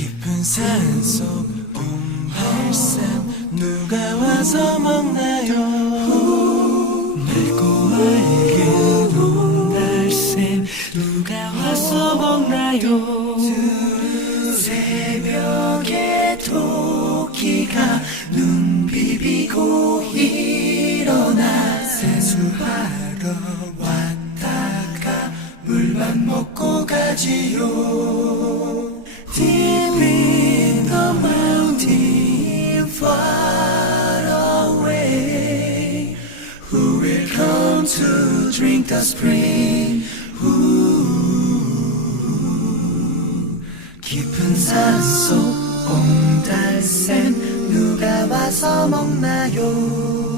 깊은 산속 옹달샘 누가 와서 먹나요? 맑고 밝은 옹달샘 누가 와서 먹나요? 새벽에 토끼가 눈 비비고 일어나 세수하러 왔다가 물만 먹고 가지요. Deep in the mountain, far away, who will come to drink the spring? 깊은 산속 옹달샘 누가 와서 먹나요?